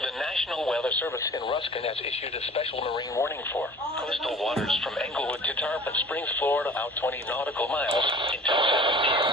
The National Weather Service in Ruskin has issued a special marine warning for coastal waters from Englewood to Tarpon Springs, Florida, out 20 nautical miles until 7 p.m.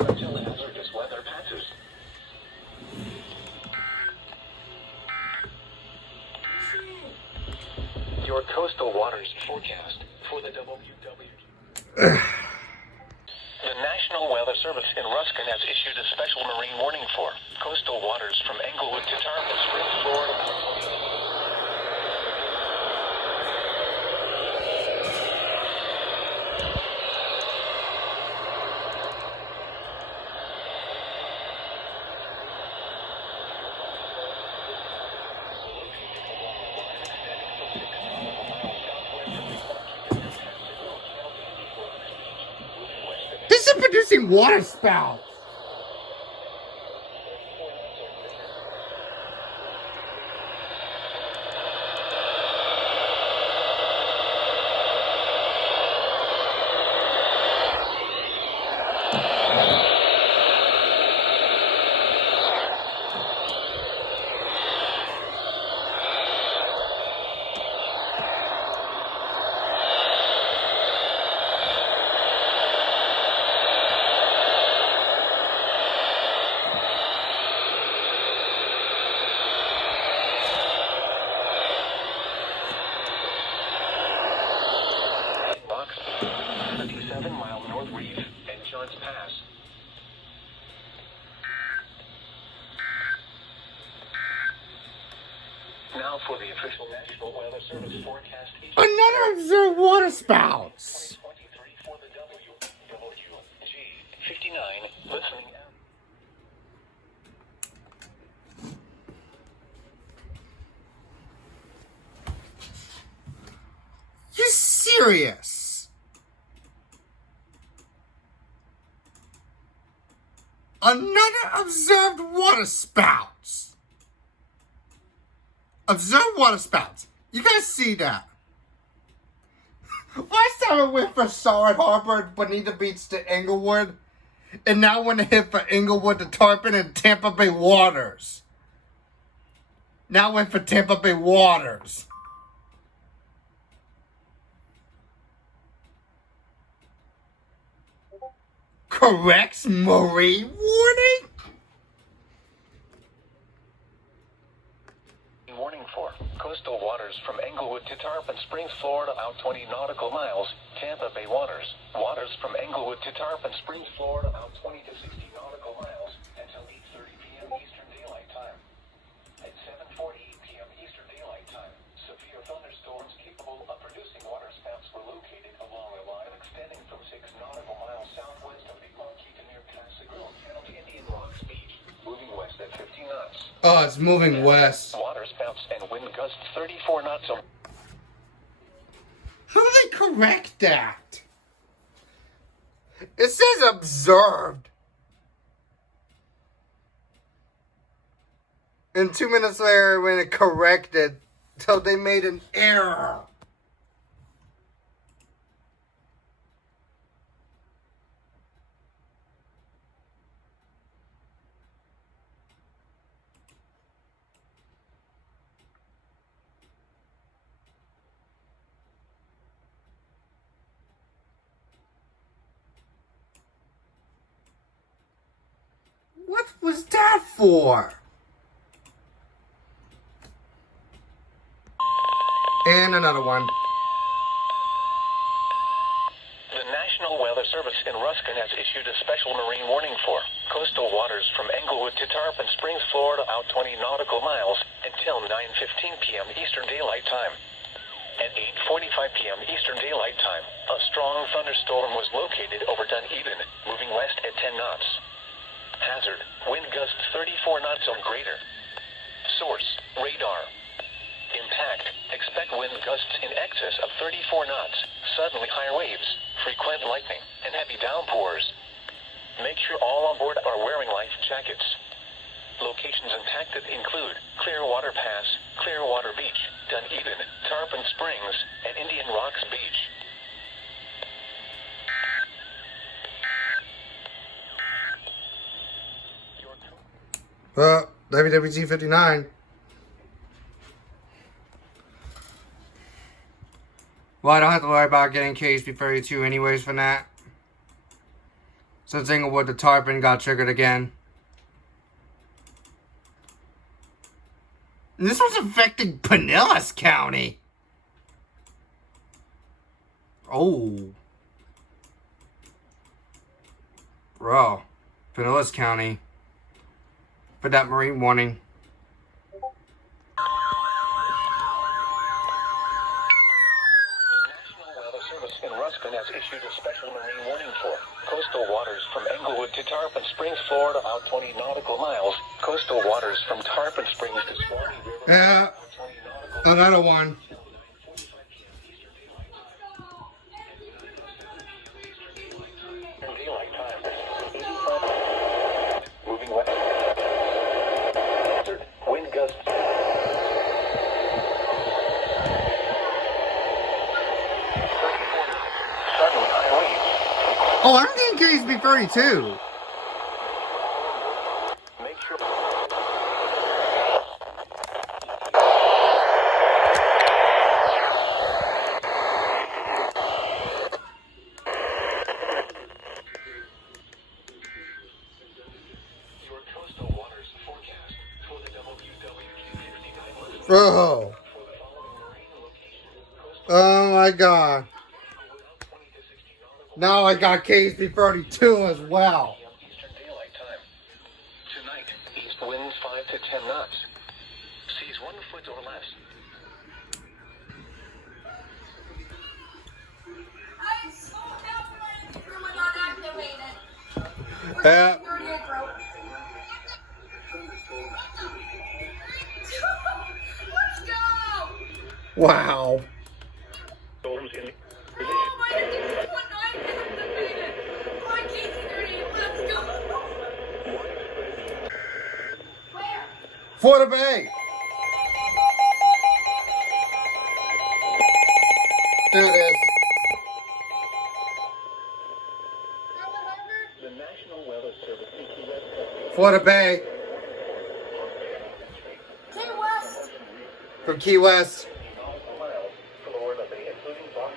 Until the hazardous weather passes. Your coastal waters forecast for the WW. The National Weather Service in Ruskin has issued a special marine warning for coastal waters from Englewood to Tarpon Springs, Florida. This is producing water spouts. Pass. Now for the official National Weather Service forecast. Another observed water spouts. 2023 for the WWG 59 listening out. You serious? Another observed water spouts. Observed water spouts. You guys see that? Last time I went from Solid Harbor, Bonita Beach to Englewood. And now when I hit for Englewood to Tarpon and Tampa Bay waters. Now I went for Tampa Bay waters. Corrects marine warning? Warning for coastal waters from Englewood to Tarpon Springs, Florida, out 20 nautical miles. Tampa Bay waters. Waters from Englewood to Tarpon Springs, Florida, out 20 to 60 nautical miles until 8:30 p.m. Eastern Daylight Time. At 7:48 p.m. Oh, it's moving west. Waters bounce and wind gusts 34 knots. How do they correct that? It says observed. And 2 minutes later, when it corrected, so they made an error. What was that for? And another one. The National Weather Service in Ruskin has issued a special marine warning for coastal waters from Englewood to Tarpon Springs, Florida, out 20 nautical miles until 9:15 p.m. Eastern Daylight Time. At 8:45 p.m. Eastern Daylight Time, a strong thunderstorm was located over Dunedin, moving west at 10 knots. Hazard, wind gusts 34 knots or greater. Source, radar. Impact, expect wind gusts in excess of 34 knots, suddenly higher waves, frequent lightning, and heavy downpours. Make sure all on board are wearing life jackets. Locations impacted include Clearwater Pass, Clearwater Beach, Dunedin, Tarpon Springs, and Indian Rocks Beach. WWG 59. Well, I don't have to worry about getting KSP 32 anyways from that. Since Englewood to Tarpon got triggered again. And this was affecting Pinellas County. Oh. Bro. Pinellas County. For that marine warning. In Ruskin has issued a special marine warning for coastal waters from Englewood to Tarpon Springs, Florida, out 20 nautical miles. Coastal waters from Tarpon Springs to Swanee River. Yeah, another one. Daylight time. Moving west. Wind gusts. Oh, I'm getting KSP 32. Make sure. Your coastal waters forecast for the WWG 59. Oh. Oh my god. Now I got KSP 32 as well. Eastern Daylight Time. Tonight, east winds 5 to 10 knots. Seas 1 foot or less. I'm so happy my camera got activated. Yeah. Let's go! Wow. Storms in. Oh my goodness, what night is activated? My KT-38, let's go! Where? For the Bay. There it is. The National Weather Service. For the Bay. Key West. From Key West. Florida Bay, including Boston.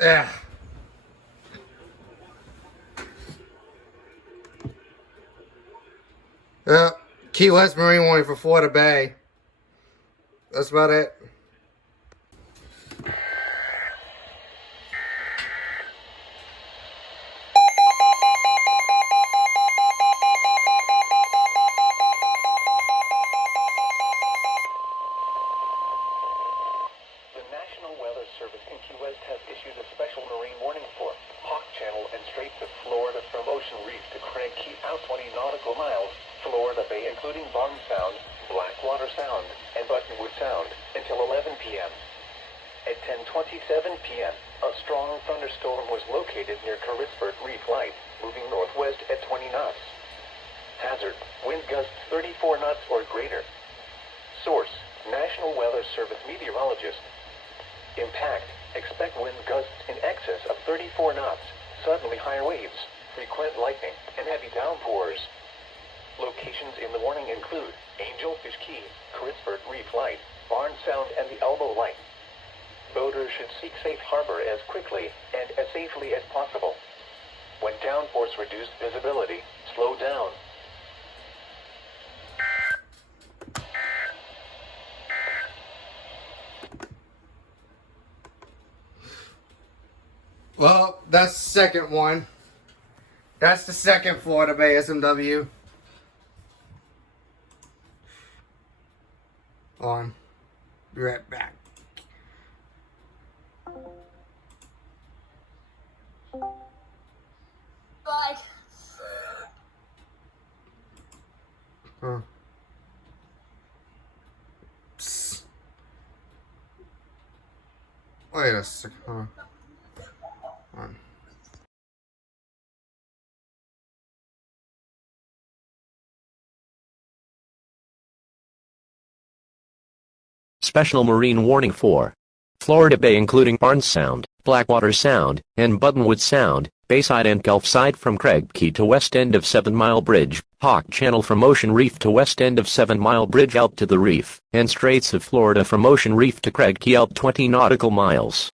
Yeah. Key West Marine warning for Florida Bay. That's about it. The National Weather Service in Key West has issued a special marine warning for Hawk Channel and Straits of Florida from Ocean Reef to Craig Key out 20 nautical miles, Florida Bay including Barnes Sound, Blackwater Sound, and Buttonwood Sound until 11 p.m. At 10:27 p.m., a strong thunderstorm was located near Carisford Reef Light, moving northwest at 20 knots. Hazard, wind gusts 34 knots or greater. Source, National Weather Service meteorologist. Impact, expect wind gusts in excess of 34 knots, suddenly higher waves, frequent lightning, and heavy downpours. Locations in the warning include Angelfish Key, Carisford Reef Light, Barnes Sound, and the Elbow Light. Boaters should seek safe harbor as quickly and as safely as possible. When downpours reduce visibility, slow down. Well, that's the second one. That's the second Florida Bay SMW. On. Be right back. Bye. Huh. Psst. Wait a second. Huh. On. Special marine warning for Florida Bay including Barnes Sound, Blackwater Sound, and Buttonwood Sound, Bayside and Gulf Side from Craig Key to west end of 7 Mile Bridge, Hawk Channel from Ocean Reef to west end of 7 Mile Bridge out to the reef, and Straits of Florida from Ocean Reef to Craig Key out 20 nautical miles.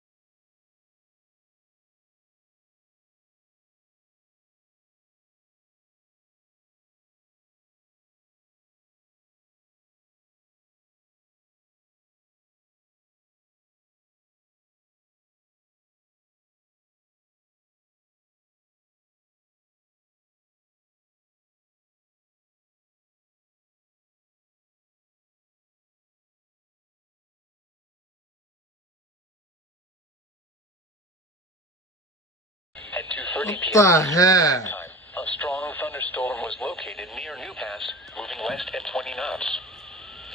At 2:30 What p.m. the heck? time, a strong thunderstorm was located near New Pass, moving west at 20 knots.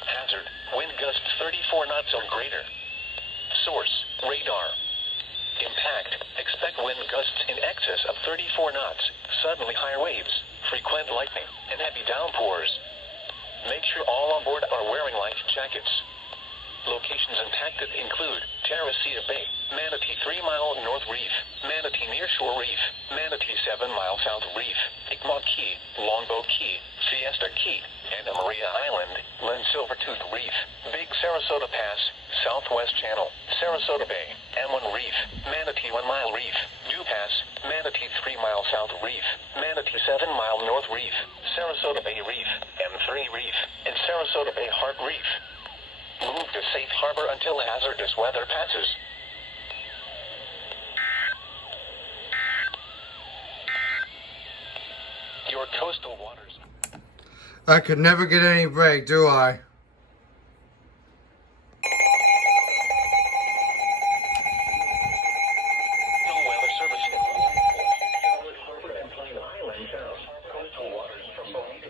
Hazard, wind gusts 34 knots or greater. Source, radar. Impact, expect wind gusts in excess of 34 knots, suddenly higher waves, frequent lightning, and heavy downpours. Make sure all on board are wearing life jackets. Locations impacted include Terracea Bay, Manatee 3 Mile North Reef, Manatee Nearshore Reef, Manatee 7 Mile South Reef, Egmont Key, Longboat Key, Fiesta Key, Anna Maria Island, Lynn Silvertooth Reef, Big Sarasota Pass, Southwest Channel, Sarasota Bay, M1 Reef, Manatee 1 Mile Reef, New Pass, Manatee 3 Mile South Reef, Manatee 7 Mile North Reef, Sarasota Bay Reef, M3 Reef, and Sarasota Bay Heart Reef. Move to safe harbor until hazardous weather passes. Your coastal waters. I could never get any break, do I? National Weather Service in Charlotte Harbor and Pine Island Sound. Coastal waters from Bonita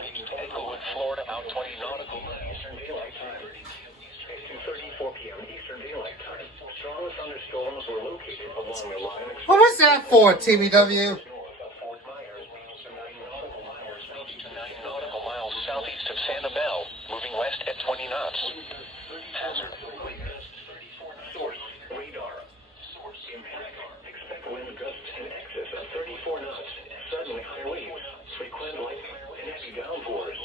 Beach to Englewood, Florida, out 20 nautical miles. Eastern Daylight Time. At 2:34 p.m. Eastern Daylight Time, strong thunderstorms were located along the line. What was that for, TBW? Southeast of Sanibel, moving west at 20 knots. Hazard. Source, radar. Impact. Expect wind gusts in excess of 34 knots, suddenly high waves, frequent lightning, and heavy downpours.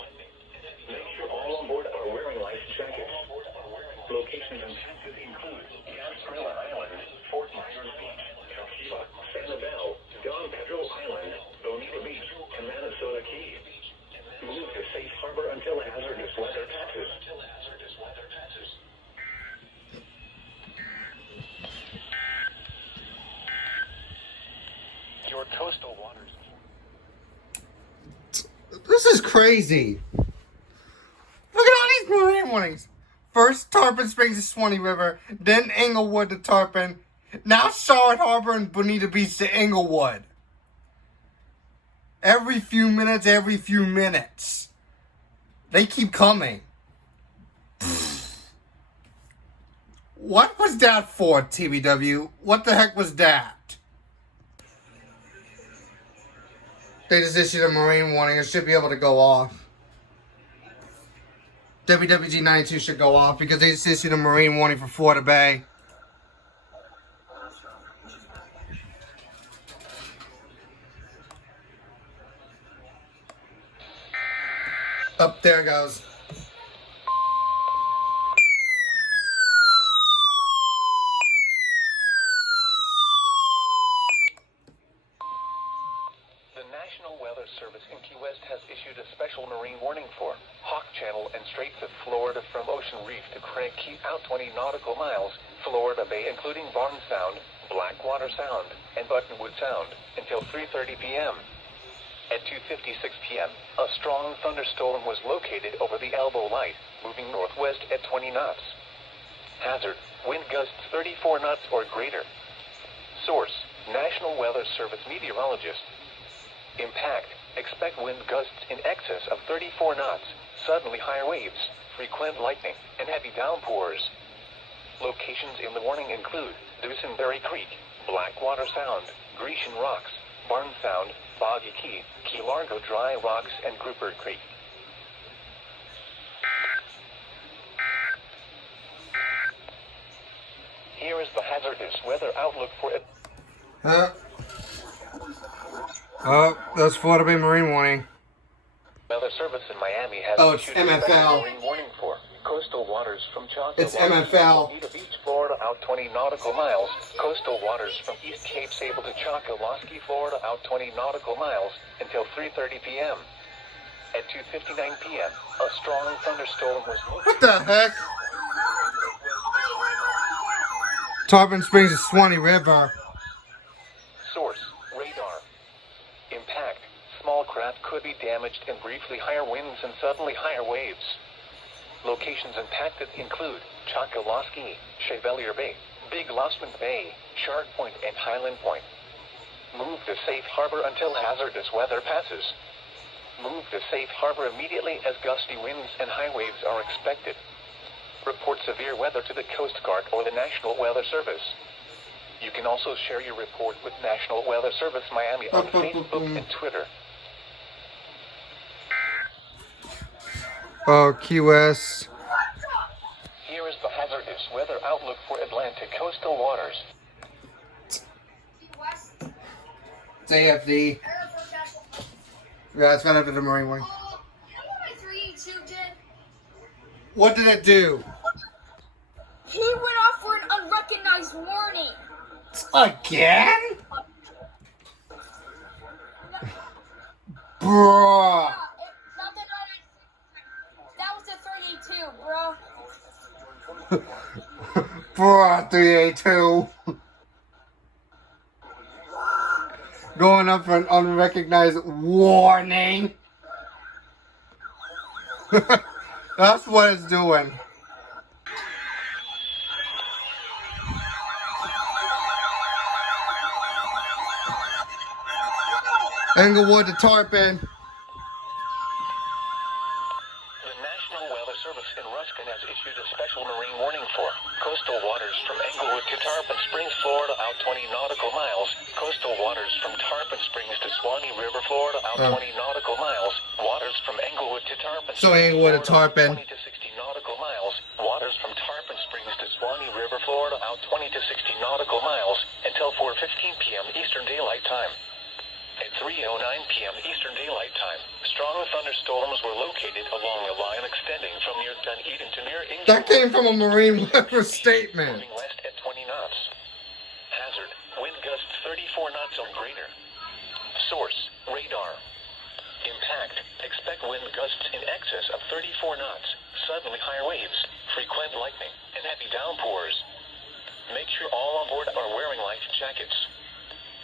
Make sure all on board are wearing life jackets. Location Locations impacted include Gasparilla Island, Fort Myers Beach, Toshiba, Sanibel, Don Pedro Island, Bonita Beach, and Minnesota Key. Move to safe harbor until hazardous weather passes. Your coastal waters. This is crazy. Look at all these marine warnings. First, Tarpon Springs to Swanee River, then Englewood to Tarpon, now Charlotte Harbor and Bonita Beach to Englewood. Every few minutes. They keep coming. What was that for, TBW? What the heck was that? They just issued a marine warning. It should be able to go off. WWG 92 should go off because they just issued a marine warning for Florida Bay. Up there it goes. The National Weather Service in Key West has issued a special marine warning for Hawk Channel and Straits of Florida from Ocean Reef to Craig Key out 20 nautical miles, Florida Bay including Barnes Sound, Blackwater Sound, and Buttonwood Sound until 3:30 p.m. At 2:56 p.m., a strong thunderstorm was located over the Elbow Light, moving northwest at 20 knots. Hazard, wind gusts 34 knots or greater. Source, National Weather Service meteorologist. Impact, expect wind gusts in excess of 34 knots, suddenly higher waves, frequent lightning, and heavy downpours. Locations in the warning include Dusenberry Creek, Blackwater Sound, Grecian Rocks, Barnes Sound, Boggy Key, Key Largo Dry Rocks, and Grouper Creek. Here is the hazardous weather outlook for it. Oh, that's Florida Bay marine warning. Weather Service in Miami has Oh, it's issued a special MFL. marine warning for coastal waters from Chaco. It's MFL. Bonita Beach, Florida, out 20 nautical miles. Coastal waters from East Cape Sable to Chocoloskee, Florida, out 20 nautical miles until 3:30 p.m. At 2:59 p.m., a strong thunderstorm was What the heck? Tarpon Springs to Swanee River. Source, radar. Impact, small craft could be damaged and briefly higher winds and suddenly higher waves. Locations impacted include Chocoloskee, Chevalier Bay, Big Lossman Bay, Shark Point, and Highland Point. Move to safe harbor until hazardous weather passes. Move to safe harbor immediately as gusty winds and high waves are expected. Report severe weather to the Coast Guard or the National Weather Service. You can also share your report with National Weather Service Miami on Facebook and Twitter. Oh, Key West. Here is the hazardous weather outlook for Atlantic coastal waters. It's AFD. Yeah, it's not after the marine warning. You know what my 382 did? What did it do? He went off for an unrecognized warning. Again? Bruh. Not the 996. That was the 382, bro. Bruh, 382. Going up for an unrecognized warning. That's what it's doing. Englewood to Tarpon. The National Weather Service in Ruskin has issued a special marine warning for coastal waters from Englewood to Tarpon Springs, Florida, out 20 nautical miles. Coastal waters from Tarpon Springs to Swanee River, Florida, out 20 nautical miles. Waters from Englewood to Tarpon So Springs, Englewood to Florida, Tarpon. 20 to 60 nautical miles. Waters from Tarpon Springs to Swanee River, Florida, out 20 to 60 nautical miles until 4:15 p.m. Eastern Daylight Time. At 3:09 p.m. Eastern Daylight Time, strong thunderstorms were located along a line extending from near Dunedin to near Englewood. That came from a Marine weather statement. Moving west at 20 knots. Hazard, wind gusts 34 knots or greater. Source, radar. Impact, expect wind gusts in excess of 34 knots, suddenly higher waves, frequent lightning, and heavy downpours. Make sure all on board are wearing life jackets.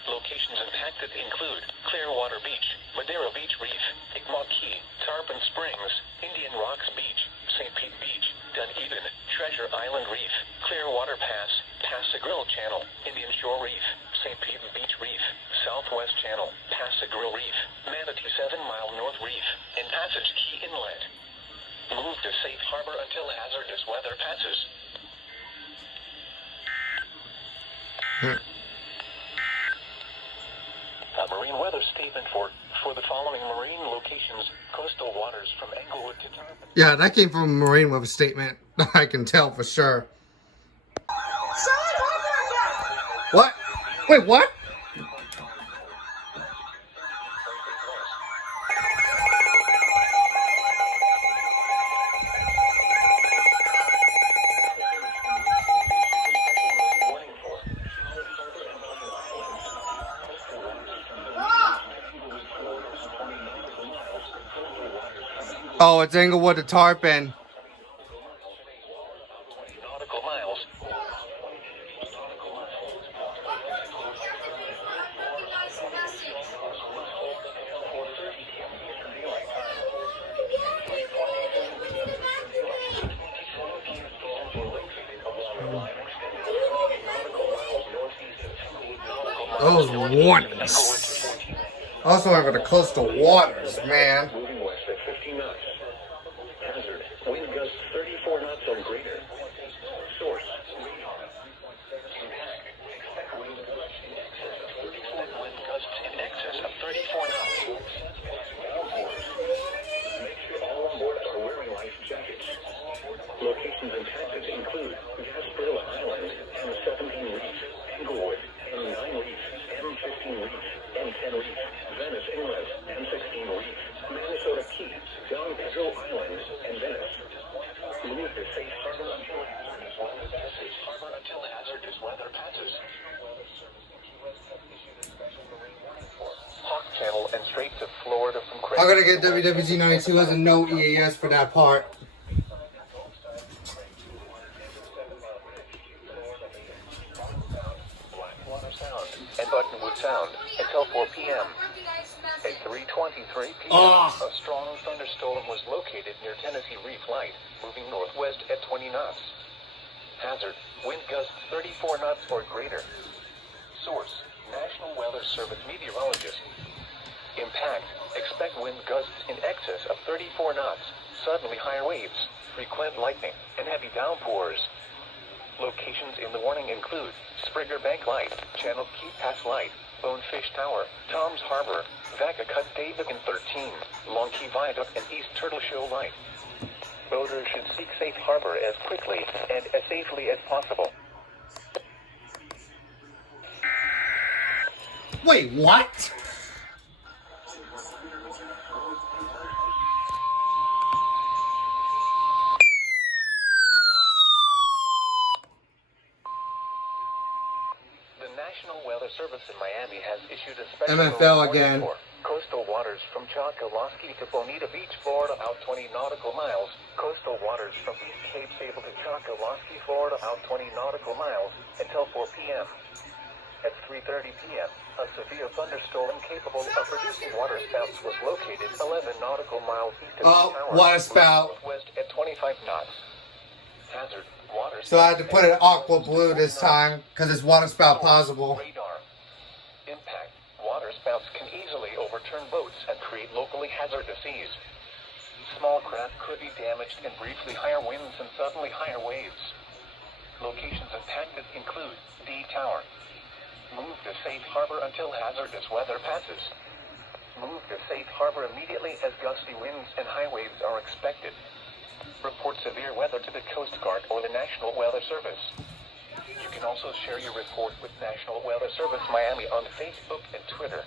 Locations impacted include Clearwater Beach, Madeira Beach Reef, Ikma Key, Tarpon Springs, Indian Rocks Beach, St. Pete Beach, Dunedin, Treasure Island Reef, Clearwater Pass, Passagrille Channel, Indian Shore Reef, St. Pete Beach Reef, Southwest Channel, Passagrille Reef, Manatee 7 Mile North Reef, and Passage Key Inlet. Move to safe harbor until hazardous weather passes. A marine weather statement for the following marine locations: coastal waters from Englewood to Tarpon. Yeah, that came from a Marine weather statement. I can tell for sure. What? Wait, what? Oh, it's Englewood to Tarpon. Nautical miles. Those warnings. Also over the coastal waters, man. Moving west at 50 knots. Hazard, wind gusts 34 knots or greater. Source, radar. Expect wind gusts in excess of 34 knots. Make sure all on board are wearing life jackets. Locations impacted include Gasparilla Island, M17 Reef, Englewood, M9 Reef, M15 Reef, M10 Reef, Venice Inlet, M16 Reef, Minnesota Key, Don Pedro Island, and Venice. Move to safe harbor until hazardous weather passes. Hawk Channel and Straits of Florida from Craig. I'm gonna get WWG 92 as a no EAS for that part. Blackwater Sound and Buttonwood Sound until 4 p.m. At 3:23 p.m., a strong thunderstorm was located near Tennessee Reef Light, moving northwest at 20 knots. Hazard, wind gusts 34 knots or greater. Source, National Weather Service meteorologist. Impact, expect wind gusts in excess of 34 knots, suddenly higher waves, frequent lightning, and heavy downpours. Locations in the warning include Springer Bank Light, Channel Key Pass Light, Bonefish Tower, Tom's Harbor, Vaca Cut David and 13, Long Key Viaduct, and East Turtle Show Light. Boaters should seek safe harbor as quickly and as safely as possible. Wait, what? The National Weather Service in Miami has issued a special MFL warning again. for coastal waters from Chocoloskee to Bonita Beach, Florida, out 20 nautical miles. Coastal waters from East Cape Sable to Chocoloskee, Florida, out 20 nautical miles until 4 p.m. At 3:30 p.m., a severe thunderstorm capable of producing waterspouts was located 11 nautical miles east of the tower. Waterspout. Northwest at 25 knots. Hazard, water. So I had to put it aqua blue this time because it's waterspout possible. Radar. Impact. Waterspouts can easily overturn boats and create locally hazardous seas. Small craft could be damaged in briefly higher winds and suddenly higher waves. Locations impacted include D Tower. Move to safe harbor until hazardous weather passes. Move to safe harbor immediately as gusty winds and high waves are expected. Report severe weather to the Coast Guard or the National Weather Service. You can also share your report with National Weather Service Miami on Facebook and Twitter.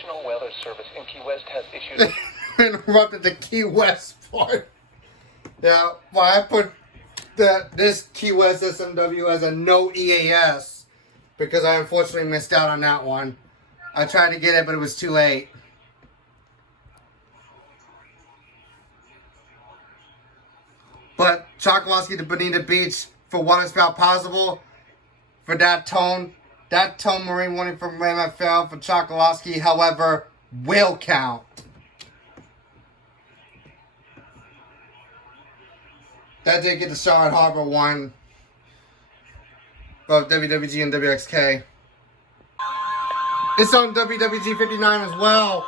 National Weather Service in Key West has issued... Interrupted the Key West part. Yeah, well, I put this Key West SMW as a no EAS because I unfortunately missed out on that one. I tried to get it, but it was too late. But Chokoloskee to Bonita Beach for waterspout possible for that tone marine warning from MFL for Chokoloskee, however, will count. That did get the Charlotte Harbor one, both WWG and WXK. It's on WWG 59 as well.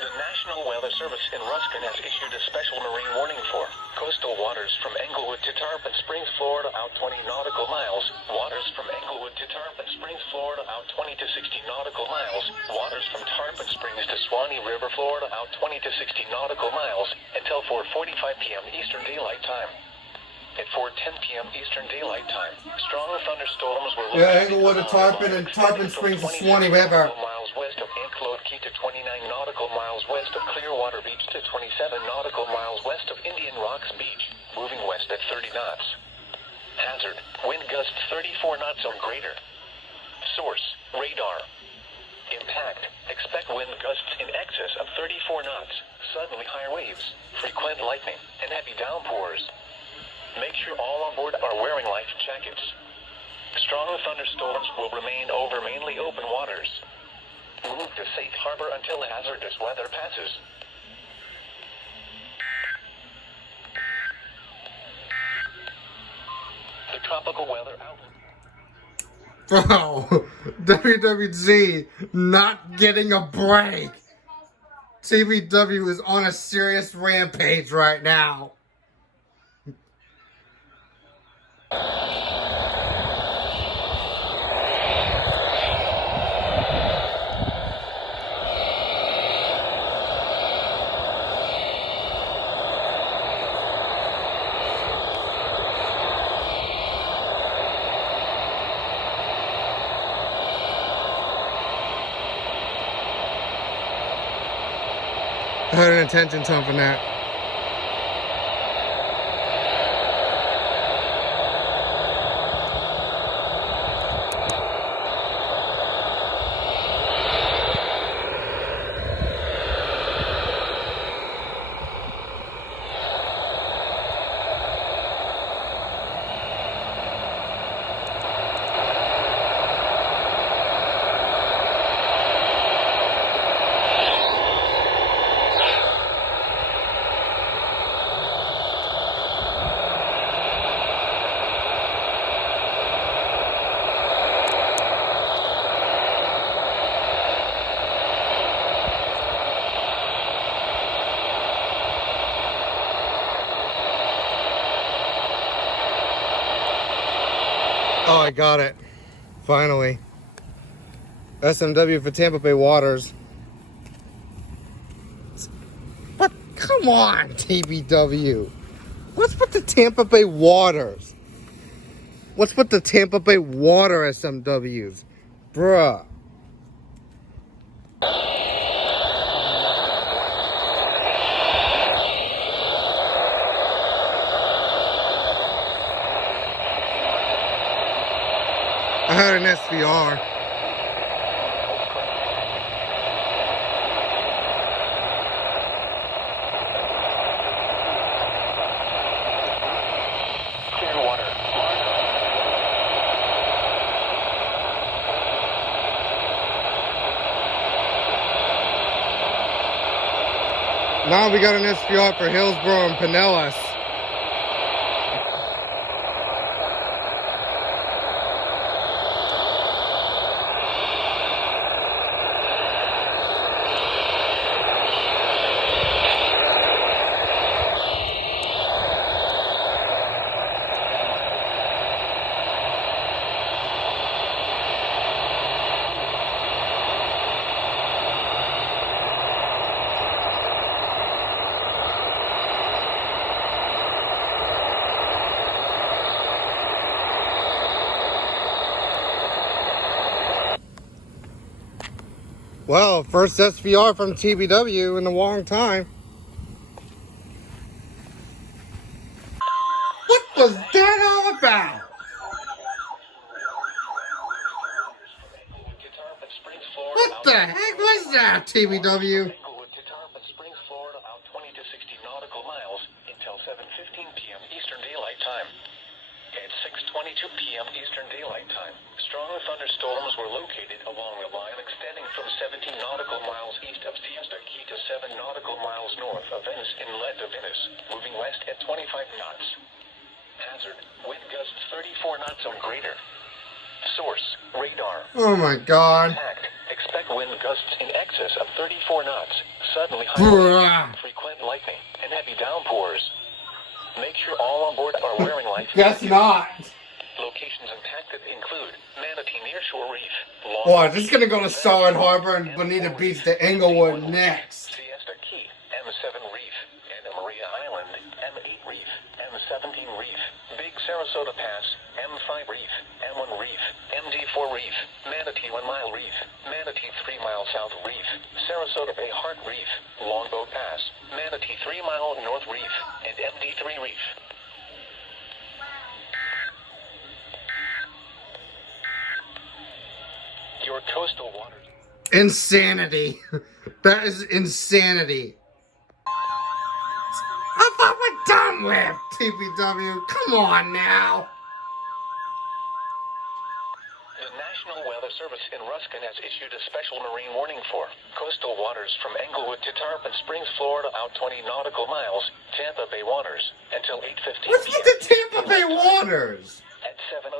The National Weather Service in Ruskin has issued a special marine warning for coastal waters from Englewood to Tarpon Springs, Florida, out 20 nautical miles. Waters from Englewood to Tarpon Springs, Florida, out 20 to 60 nautical miles. Waters from Tarpon Springs to Swanee River, Florida, out 20 to 60 nautical miles until 4:45 p.m. Eastern Daylight Time. At 4:10 p.m. Eastern Daylight Time, strong thunderstorms were Englewood to Tarpon and Tarpon Springs to Swanee River. Miles west of Anclote Key to 29 nautical miles west of Clearwater Beach to 27 nautical miles west of Indian Rocks Beach, moving west at 30 knots. Hazard, wind gusts 34 knots or greater. Source, radar. Impact, expect wind gusts in excess of 34 knots, suddenly high waves, frequent lightning, and heavy downpours. Make sure all on board are wearing life jackets. Strong thunderstorms will remain over mainly open waters. Move to safe harbor until the hazardous weather passes. The tropical weather outlook. Bro, WWG not getting a break. TBW is on a serious rampage right now. I heard an attention tone from that. Oh, I got it. Finally. SMW for Tampa Bay Waters. But come on, TBW. What's with the Tampa Bay Waters? What's with the Tampa Bay Water SMWs? Bruh. I heard an SVR. Clearwater. Now we got an SVR for Hillsborough and Pinellas. Well, first SVR from TBW in a long time. What was that all about? What the heck was that, TBW? Englewood to Tarpon Springs, Florida, out 20 to 60 nautical miles until 7:15 p.m. Eastern Daylight Time. At 6:22 p.m. Eastern Daylight Time, strong thunderstorms were located along the line extending from 17 nautical miles east of Siesta Key to 7 nautical miles north of Venice Inlet to Venice, moving west at 25 knots. Hazard, wind gusts 34 knots or greater. Source, radar. Oh my god. Impact, expect wind gusts in excess of 34 knots, suddenly high Bruh. winds, frequent lightning, and heavy downpours. Make sure all on board are wearing life Guess not. Locations impacted include Manatee Nearshore Reef, Boy, this is gonna go to Solid Harbor and Bonita Beach to Englewood next. Siesta Key, M7 Reef, Anna Maria Island, M8 Reef, M17 Reef, Big Sarasota Pass, M5 Reef, M1 Reef, MD4 Reef, Manatee 1 Mile Reef, Manatee 3 Mile South Reef, Sarasota Bay Heart Reef, Longboat Pass, Manatee 3 Mile North Reef, and MD3 Reef. Your coastal waters. Insanity. That is insanity. I thought we're done with TBW. Come on now. The National Weather Service in Ruskin has issued a special marine warning for coastal waters from Englewood to Tarpon Springs, Florida, out 20 nautical miles, Tampa Bay waters, until 8:15 What's p.m. with the Tampa Bay waters? At 7:07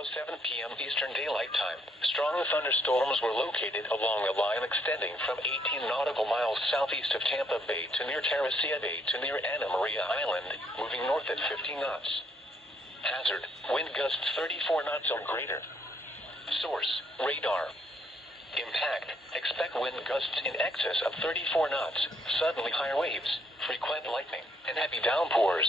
p.m. Eastern Daylight Time, strong thunderstorms were located along the line extending from 18 nautical miles southeast of Tampa Bay to near Terracea Bay to near Anna Maria Island, moving north at 15 knots. Hazard, wind gusts 34 knots or greater. Source, radar. Impact, expect wind gusts in excess of 34 knots, suddenly higher waves, frequent lightning, and heavy downpours.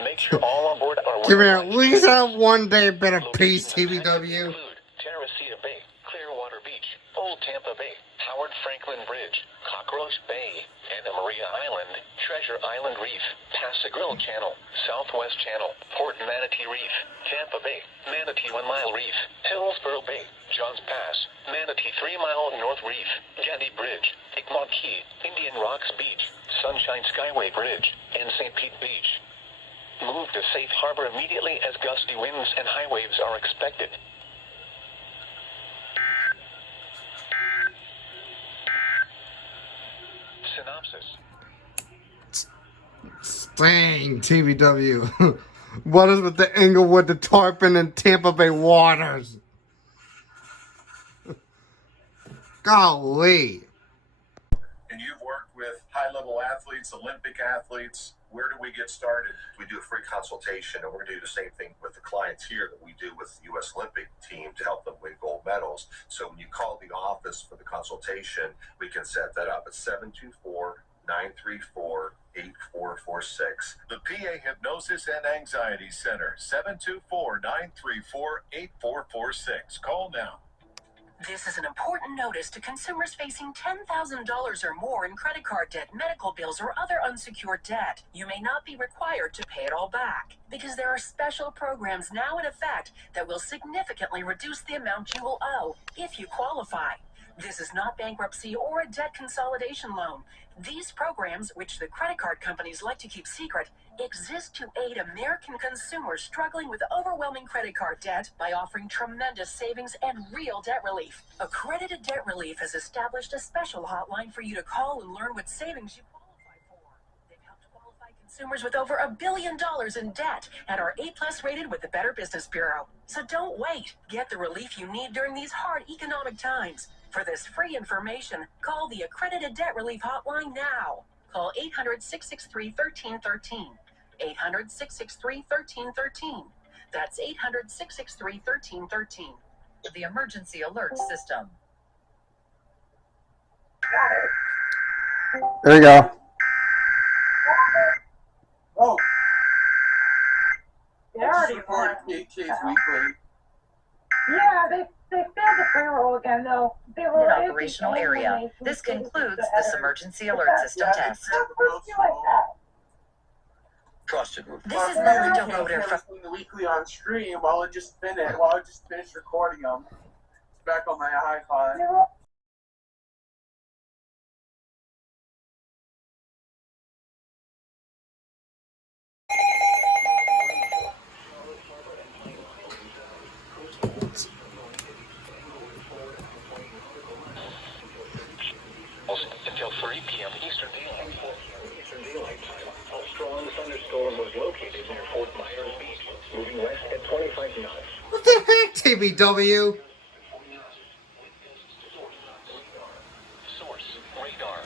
Make sure all on board are Give me wearing at life least jackets. a one day bit of peace, Locations impacted TBW. include Terracea Bay, Clearwater Beach, Old Tampa Bay, Howard Franklin Bridge, Cockroach Bay, Anna Maria Island, Treasure Island Reef, Passagrille Channel, Southwest Channel, Port Manatee Reef, Tampa Bay, Manatee 1 Mile Reef, Hillsborough Bay, Johns Pass, Manatee 3 Mile North Reef, Jetty Bridge, Egmont Key, Indian Rocks Beach, Sunshine Skyway Bridge, and St. Pete Beach. Move to safe harbor immediately as gusty winds and high waves are expected. Synopsis. Dang, TBW. What is with the Englewood to Tarpon and Tampa Bay waters? Golly. And you've worked with high-level athletes, Olympic athletes. Where do we get started? We do a free consultation, and we're going to do the same thing with the clients here that we do with the U.S. Olympic team to help them win gold medals. So when you call the office for the consultation, we can set that up at 724-934-8446. The PA Hypnosis and Anxiety Center, 724-934-8446. Call now. This is an important notice to consumers facing $10,000 or more in credit card debt, medical bills, or other unsecured debt. You may not be required to pay it all back because there are special programs now in effect that will significantly reduce the amount you will owe if you qualify. This is not bankruptcy or a debt consolidation loan. These programs, which the credit card companies like to keep secret, exist to aid American consumers struggling with overwhelming credit card debt by offering tremendous savings and real debt relief. Accredited Debt Relief has established a special hotline for you to call and learn what savings you qualify for. They've helped qualify consumers with over $1 billion in debt and are A+ rated with the Better Business Bureau. So don't wait. Get the relief you need during these hard economic times. For this free information, call the Accredited Debt Relief Hotline now. Call 800-663-1313. 800-663-1313. That's 800-663-1313. The Emergency Alert System. There you go. Oh, They already support won. Chase Weekly. Yeah, They found a barrel again, though. They were An operational area. This concludes this emergency alert system test. Trusted. This is Melinda Roeder from the weekly on stream while I just finished recording them. It's back on my iPod. Until 3 p.m. Eastern Daylight Time. A strong thunderstorm was located near Fort Myers Beach, moving west at 25 knots. What the heck, TBW? Source, radar.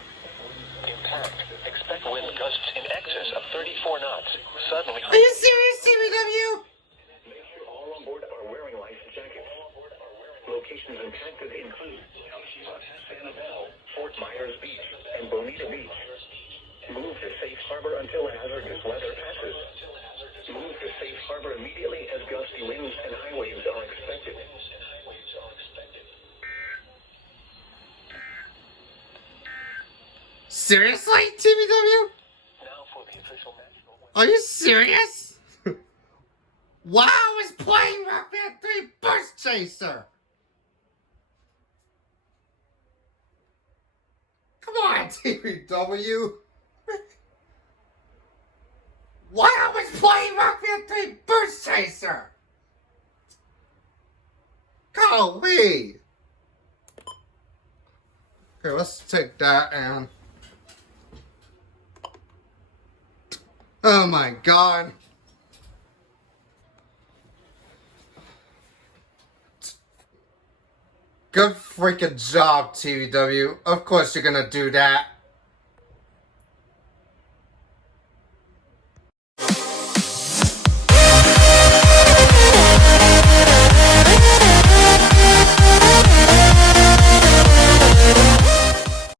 Impact. Expect wind gusts in excess of 34 knots. Suddenly. Are you serious, TBW? Make sure all on board are wearing life jackets. Locations impacted include Sanibel, Fort Myers Beach, and Bonita Beach. Move to safe harbor until hazardous weather passes. Move to safe harbor immediately as gusty winds and high waves are expected. Seriously, TBW? Now for the official national weather. Are you serious? Wow, it's playing Rockman 3 Burst Chaser! Come on, TBW! Wow, it's playing Rockman 3 Burst Chaser! Golly! Okay, let's take that and... Oh my god. Good freaking job, TBW. Of course you're gonna do that.